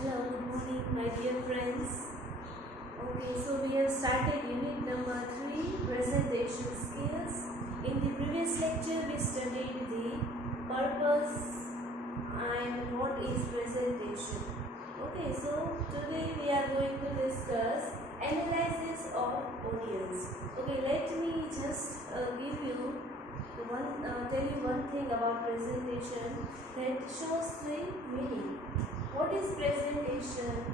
Hello, good morning, my dear friends. Okay, so we have started unit number 3, presentation skills. In the previous lecture, we studied the purpose and what is presentation. Okay, so today we are going to discuss analysis of audience. Okay, let me just give you tell you one thing about presentation that shows the meaning. What is presentation?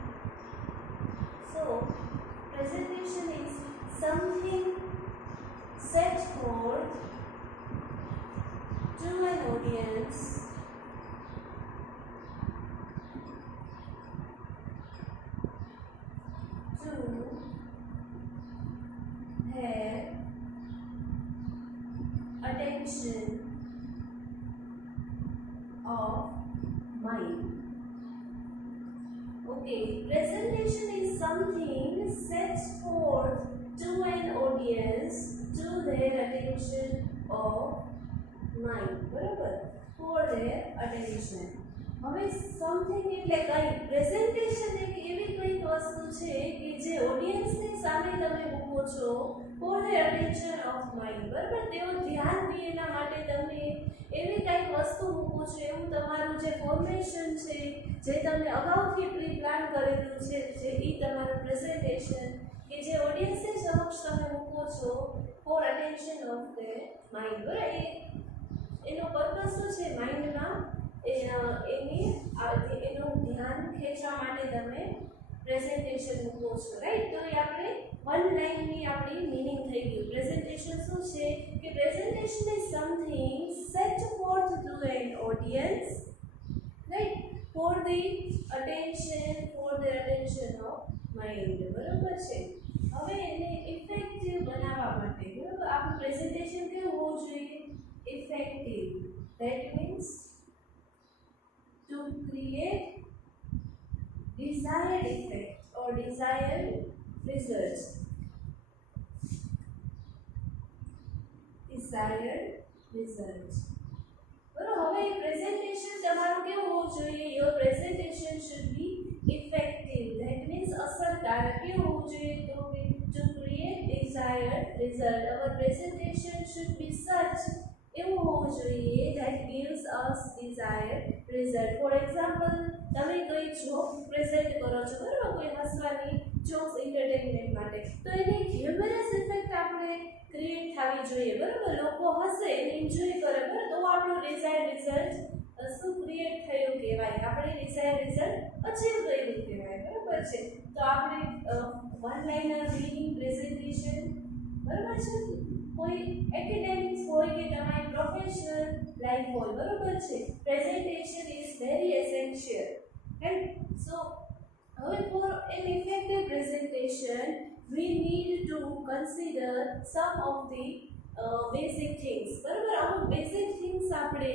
So, presentation is something set forth to an audience to have attention of mind. Okay, presentation is something set forth to an audience to their attention of mind. બરાબર? For their attention. હવે something એટલે કઈ presentation એક એવી કંઈક વસ્તુ છે કે જે ઓડિયન્સની સામે તમે મૂકો છો four the attention of mind. બરાબર? તેઓ ધ્યાન દે એના માટે તમે એવી કંઈક વસ્તુ મૂકો છો, એવું તમારું જે ફોર્મેશન છે, જે તમે અગાઉથી પ્રી પ્લાન કરેલું છે, જે એ તમારું પ્રેઝન્ટેશન કે જે ઓડિયન્સની સમક્ષ તમે મૂકો છો for attention of the mind. બરાબર? એનો પર્પસ શું છે? માઇન્ડના એનું ધ્યાન ખેંચવા માટે તમે પ્રેઝન્ટેશન મૂકો છો, રાઈટ? તો એ આપણે વન લાઇનની આપણી મિનિંગ થઈ ગયું. પ્રેઝન્ટેશન શું છે કે presentation is something set forth to an audience, right, for the attention of mind. બરોબર છે? હવે એને ઇફેક્ટિવ બનાવવા માટે, બરોબર, આપણું પ્રેઝન્ટેશન કેવું હોવું જોઈએ? Effective. That means to create desired effect or desired results. Desired results. બરાબર? હવે પ્રેઝન્ટેશન તમારું કેવું હોવું જોઈએ? Your presentation should be effective. That means અસરકારક કેવું હોવું જોઈએ? To create desired result. Our presentation should be such એવું હોવું જોઈએ that gives us desired result. For example, તમે કોઈ જોક પ્રેઝન્ટ કરો છો, બરાબર, કોઈ હસવાની જોક્સ એન્ટરટેનમેન્ટ માટે, તો એની હ્યુમરસ ઇફેક્ટ આપણે ક્રિએટ થવી જોઈએ. બરાબર? લોકો હસે, એન્જોય કરે, બરાબર, તો આપણું ડિઝાયર્ડ રિઝલ્ટ શું ક્રિએટ થયું કહેવાય? આપણે ડિઝાયર્ડ રિઝલ્ટ અચીવ કર્યું કહેવાય. બરાબર છે? તો આપણે વન લાઇનર રીડિંગ પ્રેઝન્ટેશન, બરાબર છે, કોઈ એકેડેમિક્સ હોય કે તમારી પ્રોફેશનલ લાઈફ હોય, બરોબર છે, presentation is very essential, right? So હવે for an effective presentation we need to consider some of the basic things. બરાબર? અમુક બેઝિક થિંગ્સ આપણે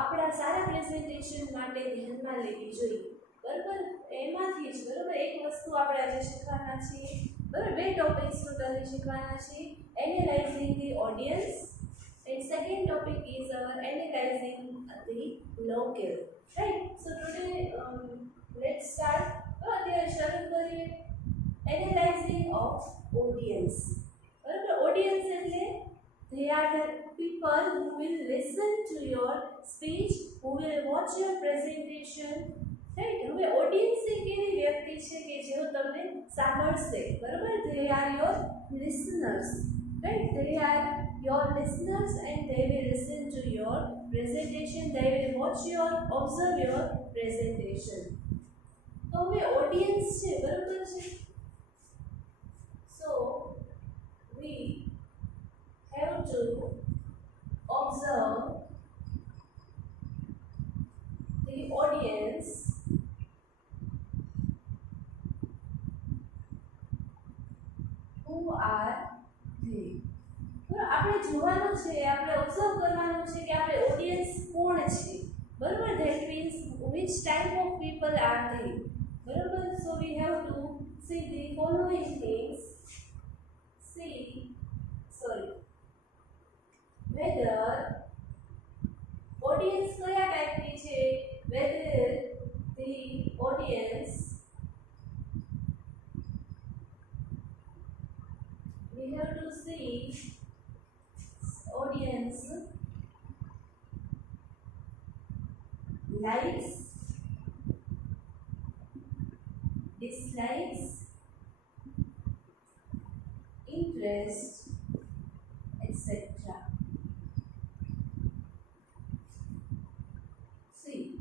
આપણા સારા પ્રેઝન્ટેશન માટે ધ્યાનમાં લેવી જોઈએ. બરાબર? એમાંથી જ, બરાબર, એક વસ્તુ આપણે આજે શીખવાના છીએ. બરાબર? બે ટોપિક્સ ટોટલી શીખવાના છીએ. Analyzing the audience, and second topic is our analyzing the local, right? So today let's start. અત્યારે શરૂ કરીએ analyzing of audience. બરાબર? audience એટલે they are the people who will listen to your speech, who will watch your presentation, right? હવે audience એક એવી વ્યક્તિ છે કે જેઓ તમને સાંભળશે. બરાબર? they are your listeners, right? They are your listeners and they will listen to your presentation. They will watch your, observe your presentation. તો હવે ઓડિયન્સ છે, બરાબર છે? So we have to observe the audience who are they. આપણે જોવાનું છે, આપણે observe કરવાનું છે કે આપણે ઓડિયન્સ કોણ છે. બરાબર? That means which type of people are they. બરાબર? so we have to see the following things. whether audience કયા ટાઈપની છે, whether the audience likes, dislikes, interest, etc. See,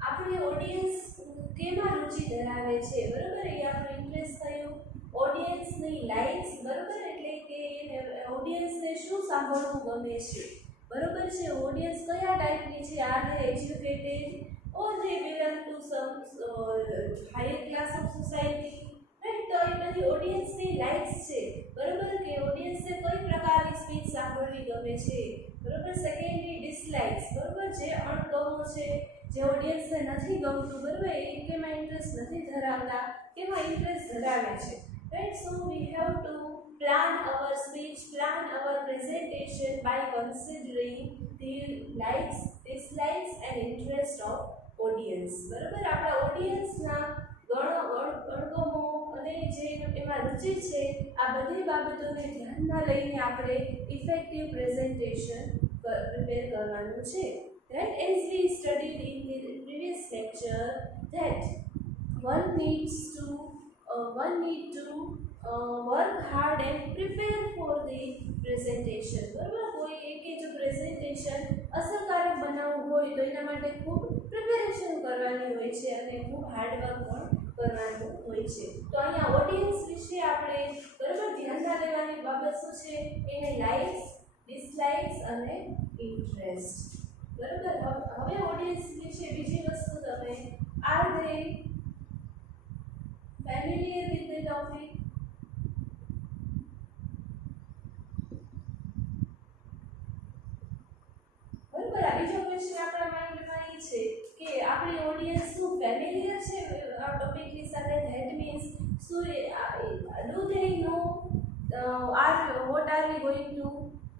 આપણી ઓડિયન્સ કેમાં રુચિ ધરાવે છે બરોબર એ આપણો ઇન્ટરેસ્ટ થયો ઓડિયન્સની લાઇક્સ બરોબર એટલે કે ઓડિયન્સને શું સાંભળવું ગમે છે બરોબર છે ઓડિયન્સ કયા ટાઈપની છે are they educated or they belong to some higher class of society right તો એ બધી ઓડિયન્સની લાઇક્સ છે બરોબર કે ઓડિયન્સને કઈ પ્રકારની સ્પીચ સાંભળવી ગમે છે બરોબર સેકન્ડલી ડિસલાઇક્સ બરોબર જે અણગમો છે જે ઓડિયન્સને નથી ગમતું બરોબર એ કેમાં ઇન્ટરેસ્ટ નથી ધરાવતા કેમાં ઇન્ટરેસ્ટ ધરાવે છે right so we have to plan our speech plan our presentation by considering the likes dislikes and interest of audience બરોબર આપણા ઓડિયન્સના અણગમો અને જે એમાં રુચિ છે આ બધી બાબતોને ધ્યાનમાં લઈને આપણે ઇફેક્ટિવ પ્રેઝન્ટેશન પ્રિપેર કરવાનું છે right as we studied in the previous lecture that one need to work hard and prepare for the presentation બરાબર કોઈ એક જો પ્રેઝન્ટેશન અસરકારક બનાવવું હોય તો એના માટે ખૂબ પ્રિપેરેશન કરવાની હોય છે અને ખૂબ હાર્ડવર્ક પણ કરવાનું હોય છે તો અહીંયા ઓડિયન્સ વિશે આપણે બરાબર ધ્યાનમાં લેવાની બાબત શું છે એને લાઇક્સ ડિસલાઇક્સ અને ઇન્ટરેસ્ટ બરાબર હવે ઓડિયન્સ વિશે બીજી વસ્તુ તમે R they familiar with the topic બરાબર આ બીજો ક્વેશ્ચન આપણા માઇન્ડમાં એ છે કે આપણી ઓડિયન્સ શું ફેમિલિયર છે આ ટોપિકની સાથે ધેટ મીન્સ શું do they know what are we going to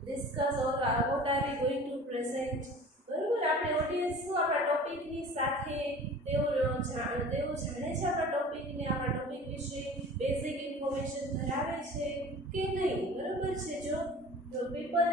discuss or what are we going to present બરોબર આપણે ઓડિયન્સ શું આપણા ટોપિકની સાથે તેઓ જાણે છે આપણા ટોપિક વિશે બેઝિક ઇન્ફોર્મેશન ધરાવે છે કે નહીં બરોબર છે જો પીપલ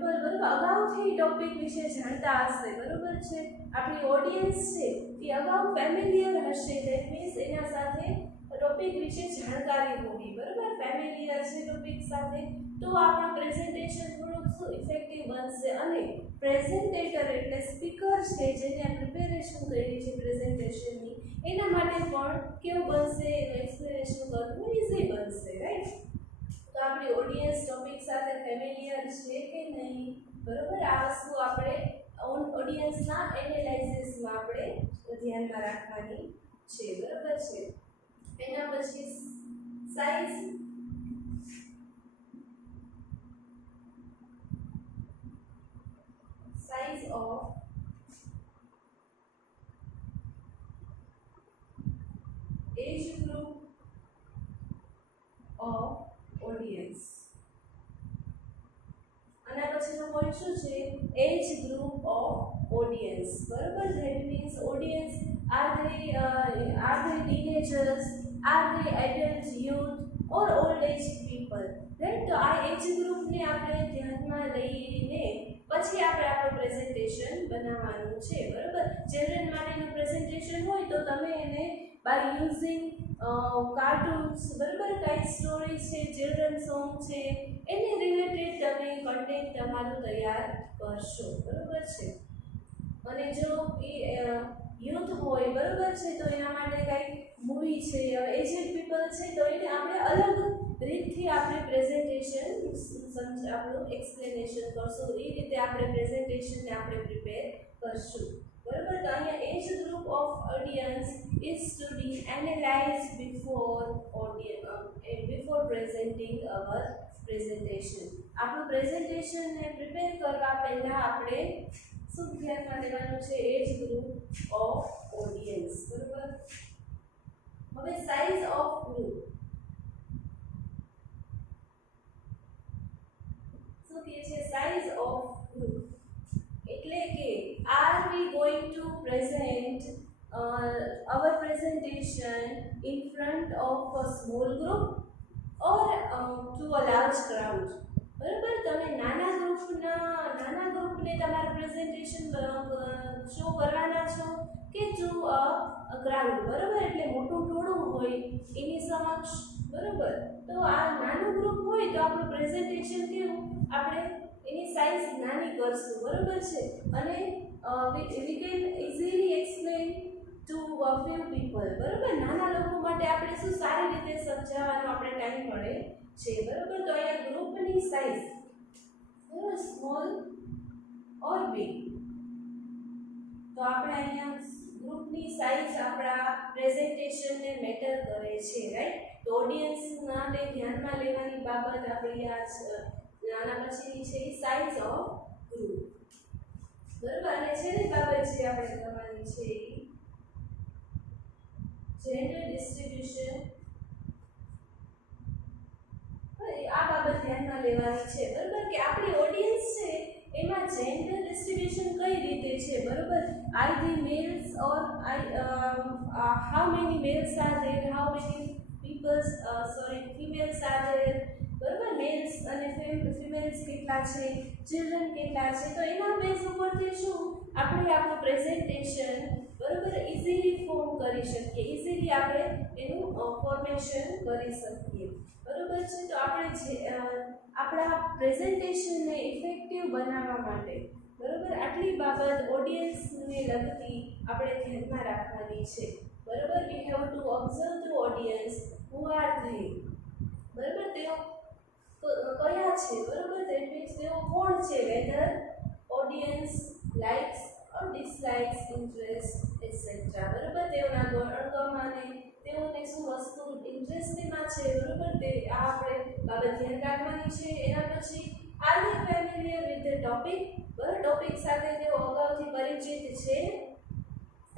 બરોબર અગાઉથી ટોપિક વિશે જાણતા હશે બરોબર છે આપણી ઓડિયન્સ છે એ અગાઉ ફેમિલિયર હશે ધેટ મીન્સ એના સાથે ટોપિક વિશે જાણકારી હોવી બરોબર ફેમિલિયર છે ટોપિક સાથે તો આપણું પ્રેઝન્ટેશન થોડુંક શું ઇફેક્ટિવ બનશે અને પ્રેઝન્ટેટર એટલે સ્પીકર છે જેને પ્રિપેરેશન કરી છે પ્રેઝન્ટેશનની એના માટે પણ કેવું બનશે એક્સપ્લેનેશન કરવું ઇઝી બનશે રાઈટ તો આપણી ઓડિયન્સ ટોપિક સાથે ફેમિલિયર છે કે નહીં બરોબર આ વસ્તુ આપણે ઓડિયન્સના એનાલાઇસિસમાં આપણે ધ્યાનમાં રાખવાની છે બરોબર છે એના પછી size of age group of audience અને પછીનો પોઈન્ટ શું છે એજ ગ્રુપ ઓફ ઓડિયન્સ બરોબર that means audience are they teenagers are they adult youth or old age people right તો આ એજ ગ્રુપને આપણે ધ્યાનમાં લઈને પછી આપણે આપણું પ્રેઝન્ટેશન બનાવવાનું છે બરાબર ચિલ્ડ્રન માટેનું પ્રેઝન્ટેશન હોય તો તમે એને બાય યુઝિંગ કાર્ટૂન્સ બરાબર કાંઈ સ્ટોરી છે ચિલ્ડ્રન સોંગ છે એને રિલેટેડ તમે કન્ટેન્ટ તમારું તૈયાર કરશો બરાબર છે અને જો એ યુથ હોય બરાબર છે તો એના માટે કાંઈક મૂવી છે હવે એજેડ પીપલ છે તો એને આપણે અલગ રીતથી આપણે પ્રેઝન્ટેશન આપણું એક્સપ્લેનેશન કરશું એ રીતે આપણે પ્રેઝન્ટેશનને આપણે પ્રિપેર કરશું બરાબર તો અહીંયા age group of audience is to be analysed before presenting our presentation આપણું પ્રેઝન્ટેશનને પ્રિપેર કરવા પહેલાં આપણે શું ધ્યાનમાં લેવાનું છે એજ ગ્રુપ ઓફ ઓડિયન્સ બરાબર હવે સાઇઝ ઓફ ગ્રુપ શું કહે છે સાઇઝ ઓફ ગ્રુપ એટલે કે are we going to present our presentation in front of a small group or to a large crowd બરાબર તમે નાના ગ્રુપને તમારું પ્રેઝન્ટેશન શો કરવાના છો કે ટુ અ ક્રાઉડ, બરોબર, એટલે મોટું ટોળું હોય એની સમક્ષ, બરોબર. તો આ નાનું ગ્રુપ હોય તો આપણું પ્રેઝન્ટેશન કેવું, આપણે એની સાઇઝ નાની કરશું, બરોબર છે. અને we can easily explain to a few people, બરોબર. નાના લોકો માટે આપણે શું સારી રીતે સમજાવવાનો આપણે ટાઈમ મળે છે, બરોબર. તો અહીંયા ગ્રુપની સાઇઝ, બરોબર, સ્મોલ ઓર બિગ, તો આપણે અહીંયા ગ્રુપની સાઇઝ આપણા પ્રેઝન્ટેશનને મેટર કરે છે, રાઈટ. તો ઓડિયન્સ માટે ધ્યાનમાં લેવાની બાબત આપણી આ નાના પછીની છે સાઇઝ ઓફ ગ્રુપ, બરોબર. અને છેલ્લી બાબત જે આપણે કરવાની છે જેન્ડર ડિસ્ટ્રીબ્યુશન, આ બાબત ધ્યાનમાં લેવાની છે, બરોબર, કે આપણી ઓડિયન્સ છે એમાં જેન્ડર ડિસ્ટ્રીબ્યુશન કઈ રીતે છે, બરોબર. Are the males or how many males are there, how many peoples females are there, બરોબર. મેલ્સ અને ફિમેલ્સ કેટલા છે, ચિલ્ડ્રન કેટલા છે, તો એના બેઝ ઉપરથી શું આપણે આપણું પ્રેઝન્ટેશન, બરોબર, ઇઝીલી ફોર્મ કરી શકીએ, ઇઝીલી આપણે એનું ફોર્મેશન કરી શકીએ, બરોબર છે. તો આપણે જે આપણા પ્રેઝન્ટેશનને ઇફેક્ટિવ બનાવવા માટે, બરોબર, આટલી બાબત ઓડિયન્સને લગતી આપણે ધ્યાનમાં રાખવાની છે, બરોબર. We have to observe the audience, who are they, બરોબર, તેઓ કયા છે, બરોબર. ધેટ મીન્સ તેઓ કોણ છે, વેધર ઓડિયન્સ લાઇક્સ ઓર ડિસલાઇક્સ, ઇન્ટરેસ્ટ એટસેટ્રા, બરોબર. તેઓના અણગમાને તેઓને શું વસ્તુ ઇન્ટરેસ્ટમાં છે, બરોબર, તે આ આપણે બાબત ધ્યાન રાખવાની છે. એના પછી R they familiar with the topic, બરોબર, ટોપિક સાથે તેઓ અગાઉથી પરિચિત છે.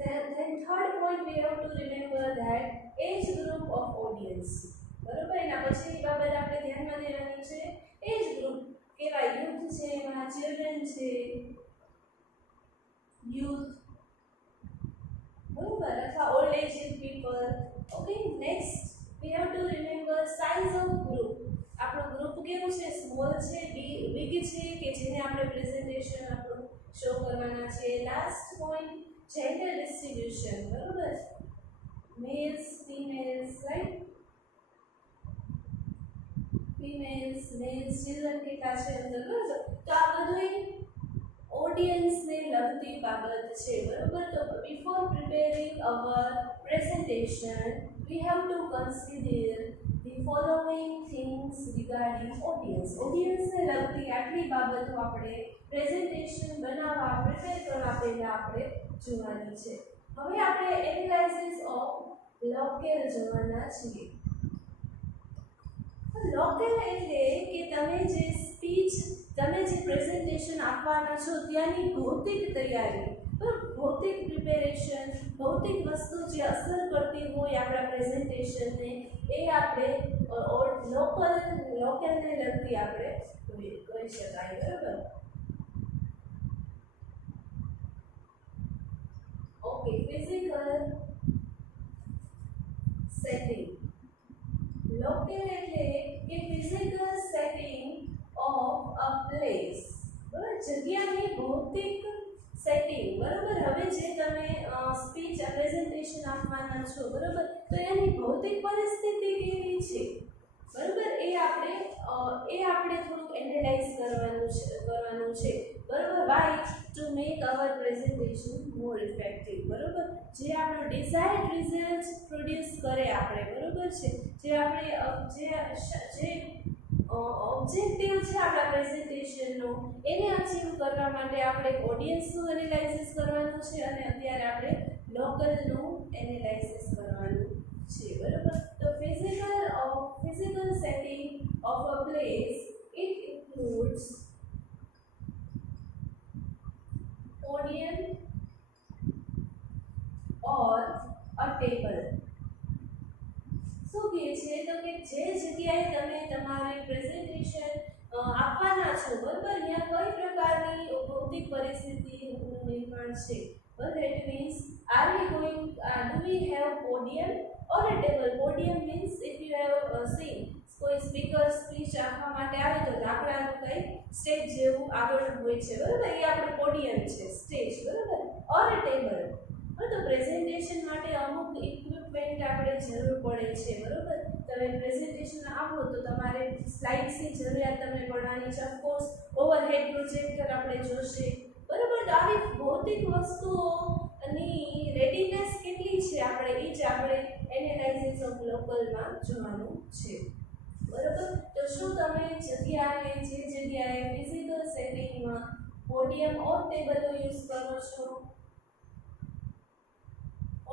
Then third point we have to remember that age group of audience, બરોબર. એના પછીની બાબત આપણે ધ્યાનમાં લેવાની છે એજ ગ્રુપ, કેવા યુથ છે, એમાં ચિલ્ડ્રન છે, youth, બરોબર, અથવા old age people. Okay, next we have to remember size of group. આપણો ગ્રુપ કેવું છે, સ્મોલ છે, બિગ છે, કે જેને આપણે પ્રેઝન્ટેશન આપણું શો કરવાના છે. લાસ્ટ પોઈન્ટ જેન્ડર ડિસ્ટ્રીબ્યુશન, બરોબર, mails females, right, females mails children કેટલા છે અંદર, બરોબર. તો આ બધું ઓડિયન્સને લગતી બાબત છે, બરોબર. તો before preparing our presentation we have to consider the following things regarding audience. ઓડિયન્સને લગતી આટલી બાબતો આપણે પ્રેઝન્ટેશન બનાવવા, પ્રિપેર કરવા પહેલા આપણે જોવાની છે. હવે આપણે એનાલિસિસ ઓફ લોકેલ જોવાના છીએ. લોકેલ એટલે કે તમે જે સ્પીચ, તમે જે પ્રેઝન્ટેશન આપવાના છો ત્યાંની ભૌતિક તૈયારી, ભૌતિક પ્રિપેરેશન, ભૌતિક વસ્તુ જે અસર કરતી હોય આપણા પ્રેઝન્ટેશનને, એ આપણે લોકેલને લગતી આપણે કહી શકાય, બરાબર. Okay, physical setting. લોકેલ એટલે કે physical setting of a place, બરાબર, જગ્યાની ભૌતિક સેટિંગ, બરાબર. હવે જે તમે સ્પીચ પ્રેઝન્ટેશન આપવાના છો, બરાબર, તો એની ભૌતિક પરિસ્થિતિ કેવી છે, બરાબર, એ આપણે થોડુંક એનાલાઇઝ કરવાનું છે, બરાબર. Why to make our presentation more effective, બરાબર. જે આપણો ડિઝાયર્ડ રિઝલ્ટ પ્રોડ્યુસ કરે આપણે, બરાબર છે, જે આપણે જે ઓબ્જેક્ટિવ છે આપણા પ્રેઝન્ટેશનનો, એને અચીવ કરવા માટે આપણે ઓડિયન્સનું એનાલાઇસિસ કરવાનું છે અને અત્યારે આપણે લોકલનું એનાલાઇસિસ કરવાનું છે, બરાબર. તો physical setting of a place, it includes audience or a table. શું કહે છે, તો કે જે જગ્યાએ તમે તમારી પ્રેઝન્ટેશન આપવાના છો, બરાબર, ત્યાં કઈ પ્રકારની ભૌતિક પરિસ્થિતિનું નિર્માણ છે, બરાબર. It means are we going, do we have podium or a table. Podium means if you have seen કોઈ સ્પીકર સ્પીચ આપવા માટે આવે તો લાકડાનું કંઈ સ્ટેજ જેવું આગળ હોય છે, બરાબર, એ આપણું પોડિયમ છે, સ્ટેજ, બરાબર. ઓર તો પ્રેઝન્ટેશન માટે અમુક ઇક્વિપમેન્ટ આપણે જરૂર પડે છે બરોબર. તમે પ્રેઝન્ટેશન આપો તો તમારે સ્લાઇડ્સની જરૂરિયાત તમને પડવાની છે. ઓફકોર્સ ઓવરહેડ પ્રોજેક્ટર આપણે જોશે બરોબર. તો આવી ભૌતિક વસ્તુઓની રેડીનેસ કેટલી છે આપણે એ જ આપણે એનાલાઇસિસ ઓફ લોકલમાં જોવાનું છે બરોબર. તો શું તમે જગ્યાએ જે જગ્યાએ ફિઝિકલ સેટિંગમાં પોડિયમ ઓર ટેબલનો યુઝ કરો છો?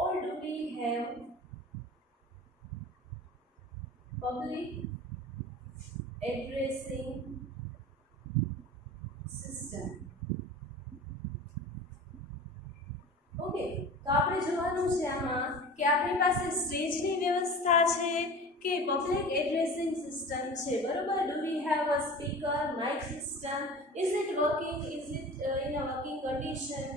Or do we have public addressing system? Okay, તો આપણે જોવાનું છે આમાં કે આપણી પાસે સ્ટેજની વ્યવસ્થા છે કે પબ્લિક એડ્રેસિંગ સિસ્ટમ છે બરોબર. Do we have a speaker mic system? Is it working? Is it in a working condition?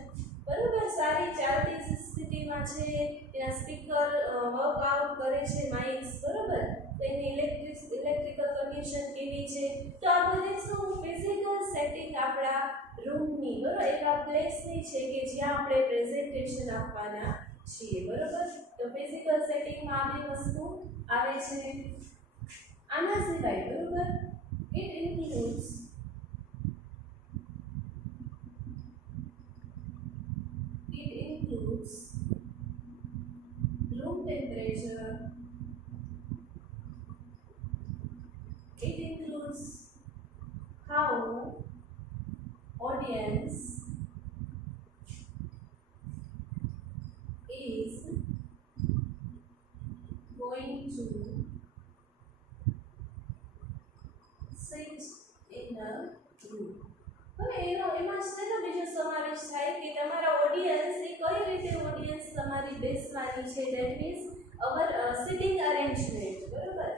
બરોબર, સારી ચાલતી સ્થિતિમાં છે, એના સ્પીકર વર્કઆઉટ કરે છે, માઇક્સ બરોબર. તો એની ઇલેક્ટ્રિકલ કન્ડિશન કેવી છે? તો આપણે દેખશું ફિઝિકલ સેટિંગ આપણા રૂમની બરોબર એવા પ્લેસની છે કે જ્યાં આપણે પ્રેઝન્ટેશન આપવાના છીએ બરોબર. તો ફિઝિકલ સેટિંગમાં આ બે વસ્તુ આવે છે. આના સિવાય બરોબર it includes room temperature, it includes how audience is going to sit in a room. હવે એમાં શેનો બીજો સમાવેશ થાય કે તમારા ઓડિયન્સ એ કઈ રીતે ઓડિયન્સ તમારી બેસવાની છે. That means our sitting arrangement બરોબર.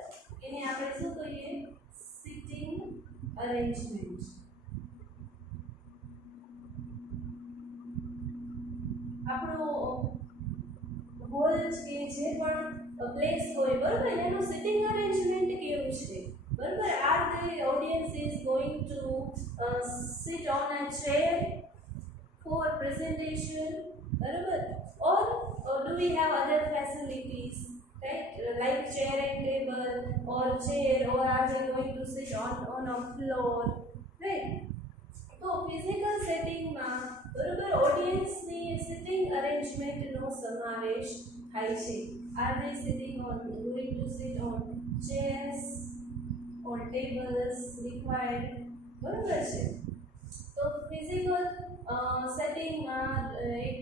એને આપણે શું કહીએ? Sitting arrangement. આપણો હોલ કે જે પણ પ્લેસ હોય બરોબર એનું સિટિંગ અરેન્જમેન્ટ કેવું છે બરોબર. Are the audience is going to sit on a chair for presentation બરોબર. or do we have other facilities right like chair and table or chair, or are they going to sit on a floor right? તો physical સેટિંગમાં બરોબર ઓડિયન્સની sitting અરેન્જમેન્ટનો સમાવેશ થાય છે. are they sitting on going to sit on chairs or tables required બરોબર છે. તો physical સેટિંગમાં એક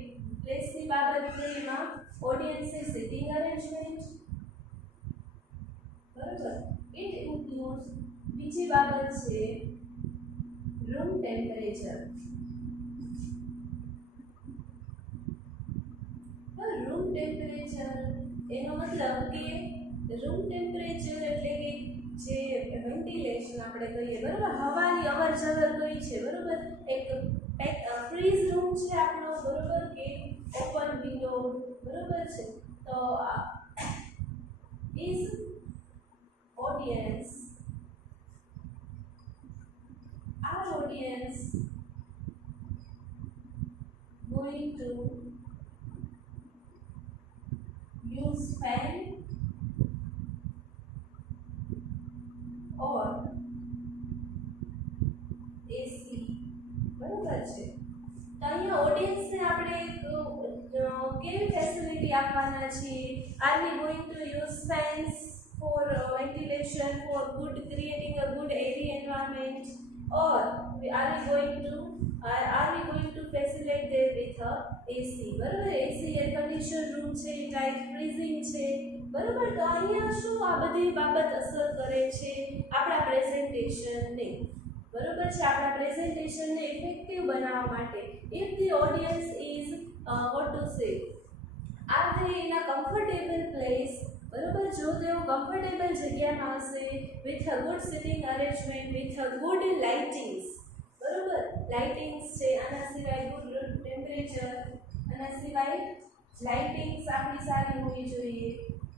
પ્લેસની બાબત થઈમાં ઓડિયન્સની સિટિંગ અરેન્જમેન્ટ બરોબર. ઇટ ઇન્ક્લુડ્સ બીજી બાબત છે રૂમ ટેમ્પરેચર. રૂમ ટેમ્પરેચર એનો મતલબ કે રૂમ ટેમ્પરેચર એટલે કે જે વેન્ટિલેશન આપણે કહીએ બરોબર. હવાની અવર જવર કઈ છે બરોબર. એક ફ્રીઝ રૂમ છે આપણો બરોબર કે ઓપન વિન્ડો બરોબર છે. તો is audience going to use fan or AC બરોબર છે. તો અહીંયા ઓડિયન્સને આપણે કેવી ફેસિલિટી આપવાના છીએ? Are we going to use fans for ventilation for good creating a good airy environment, or are we going to facilitate them with a AC બરોબર. AC air condition room છે, ટાઇટ ફ્રીઝિંગ છે બરોબર. તો અહીંયા શું આ બધી બાબત અસર કરે છે આપણા પ્રેઝન્ટેશનને બરોબર છે. આપણા પ્રેઝન્ટેશનને ઇફેક્ટિવ બનાવવા માટે if the audience is what to say are they in a comfortable place બરોબર. જો તેઓ કમ્ફર્ટેબલ જગ્યામાં હશે with a good sitting arrangement with a good lightings બરોબર. લાઇટિંગ્સ છે, આના સિવાય ગુડ રૂમ ટેમ્પરેચર, આના સિવાય લાઇટિંગ્સ આપણી સારી હોવી જોઈએ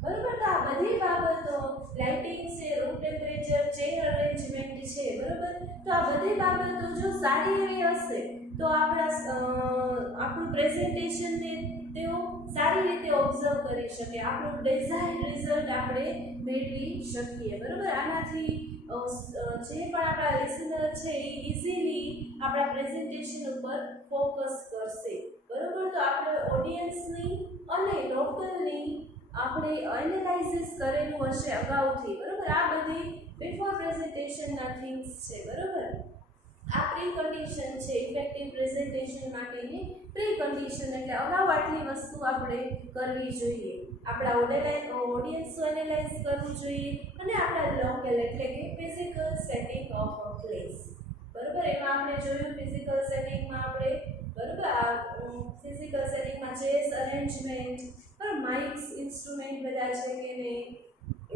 બરોબર. તો આ બધી બાબતો લાઇટિંગ્સ છે, રૂમ ટેમ્પરેચર, ચેર અરેન્જમેન્ટ છે બરોબર. તો આ બધી બાબતો જો સારી એવી હશે તો આપણું પ્રેઝન્ટેશનને તેઓ ઓબ્ઝર્વ કરી શકીએ, આપણું ડિઝાયર્ડ રિઝલ્ટ આપણે મેળવી શકીએ. બરાબર, આનાથી જે પણ આપણા લિસનર છે એ ઇઝીલી આપણા પ્રેઝન્ટેશન ઉપર ફોકસ કરશે. બરાબર, તો આપણે ઓડિયન્સની અને લોકલની આપણે એનાલાઇઝિસ કરેલું હશે અગાઉથી. બરાબર, આ બધી બિફોર પ્રેઝન્ટેશનના થિંગ્સ છે. બરાબર, આ પ્રી કન્ડિશન છે ઇફેક્ટિવ પ્રેઝન્ટેશન માટેની. પ્રી કન્ડિશન એટલે અગાઉ આટલી વસ્તુ આપણે કરવી જોઈએ. આપણા ઓડિયન્સનું એનાલાઇઝ કરવું જોઈએ અને આપણા લોકલ એટલે કે physical setting of a place. બરાબર, એમાં આપણે જોયું ફિઝિકલ સેટિંગમાં આપણે બરાબર આ ફિઝિકલ સેટિંગમાં ચેસ અરેન્જમેન્ટ, માઇક્સ ઇન્સ્ટ્રુમેન્ટ બધા છે કે નહીં,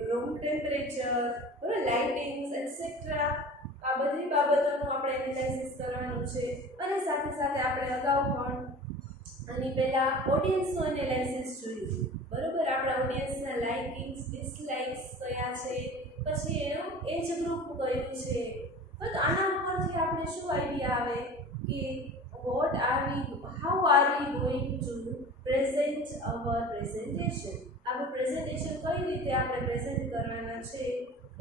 રૂમ ટેમ્પરેચર, બરાબર લાઇટિંગ્સ એટસેટ્રા, આ બધી બાબતોનું આપણે એનાલાઇઝિસ કરવાનું છે. અને સાથે સાથે આપણે અગાઉ પણ આની પહેલાં ઓડિયન્સનું એનાલાઇઝિસ જોયું. બરાબર, આપણા ઓડિયન્સના લાઇકિંગ્સ ડિસલાઇક્સ કયા છે, પછી એનું એજ ગ્રુપ કયું છે. તો આના ઉપરથી આપણે શું આઈડિયા આવે કે how are we going to present our presentation. આપણું પ્રેઝન્ટેશન કઈ રીતે આપણે પ્રેઝન્ટ કરવાના છે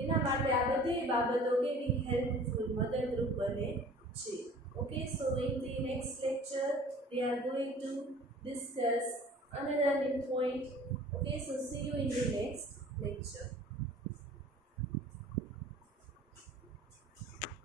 એના માટે આ બધી બાબતો કેવી હેલ્પફુલ મદદરૂપ બને છે. Okay, so in the next lecture we are going to discuss another new point. Okay, so see you in the next lecture.